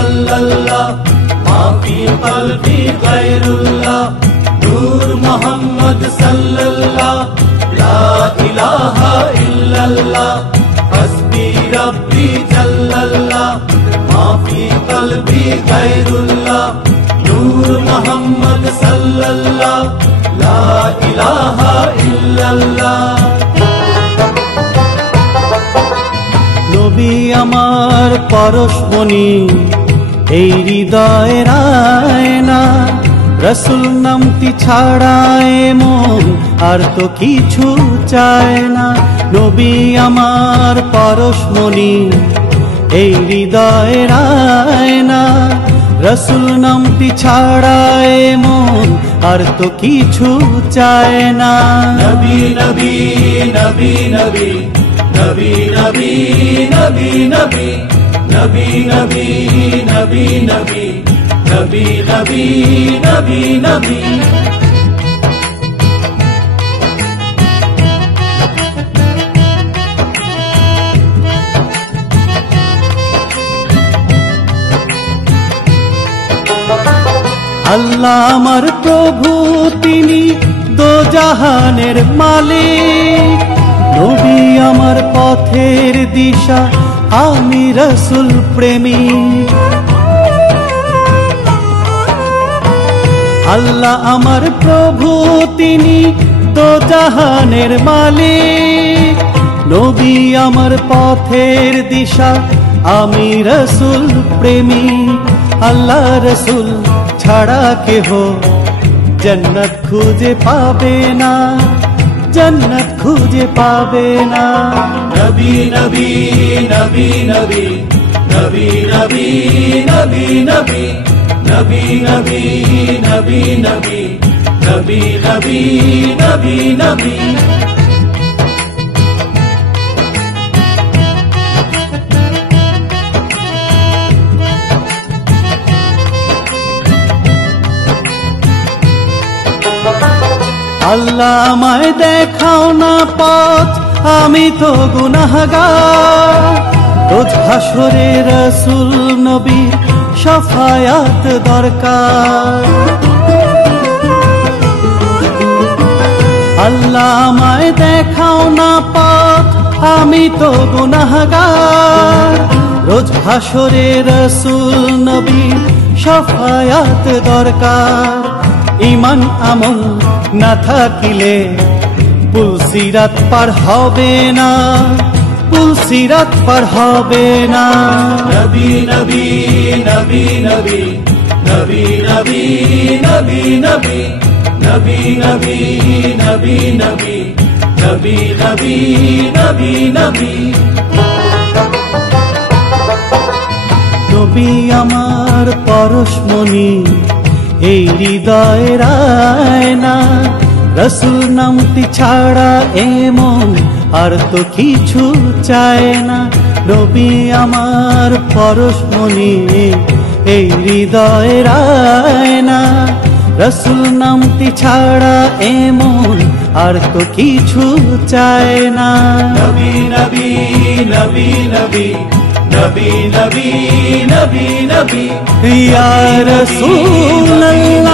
इल्लल्लाह माफी क़ल्बी गैरुल्लाह नूर मोहम्मद सल्लल्लाह ला इलाहा इल्लल्लाह हस्बी रब्बी जल्लल्लाह माफी क़ल्बी गैरुल्लाह नूर मोहम्मद सल्लल्लाह ला इलाहा इल्लल्लाह। নবী আমার পরশমণি এই হৃদয়ের আয়না রসুল নামটি ছাড়ায় মন আর তো কিছু চায় না। নবী আমার পরশমণি এই হৃদয়ের আয়না রসুল নামটি ছাড়ায় মন আর তো কিছু চায় না। নবী নবী নবী নবী নবী নবী নবী নবী নবী নবী নবী নবী নবী নবী নবী নবী। আল্লাহ আমার প্রভু তিনি দোজাহানের মালিক নবী আমার পথের দিশা আমি রসুল প্রেমিক। আল্লাহ আমার প্রভু তিনি দোজাহানের মালিক নবী আমার পথের দিশা আমি রসুল প্রেমিক। আল্লাহ রসুল ছাড়া কেহ জন্নত খুঁজে পাবে না জন্নত খুঁজে পাবে না। নবী নবী নবী নবী নবী নবী নবী নবী নবী নবী নবী নবী নবী নবী নবী নবী। আল্লাহ আমায় দেখাও না পথ আমি তো গুনাহগার রোজ হাসরে রসুল নবী শাফায়াত দরকার। আল্লাহ আমায় দেখাও না পথ আমি তো গুনাহগার রোজ হাসরে রসুল নবী শাফায়াত দরকার। ঈমান আমল না থাকিলে পুলসিরাত পার হবে না পুলসিরাত পার হবে না। নবী নবী নবী নবী নবী নবী নবী নবী নবী নবী নবী নবী নবী নবী নবী নবী। নবী আমার পরশমণি এই হৃদয়ের আয়না রসুল নামটি ছাড়া এমন আর তো কিছু চায় না। নবী আমার পরশমণি এই হৃদয়ের আয়না রসুল নামটি ছাড়া এমন আর তো কিছু চায় না। নবী নবী নবী নবী নবী নবী নবী নবী ইয়া রাসূলুল্লাহ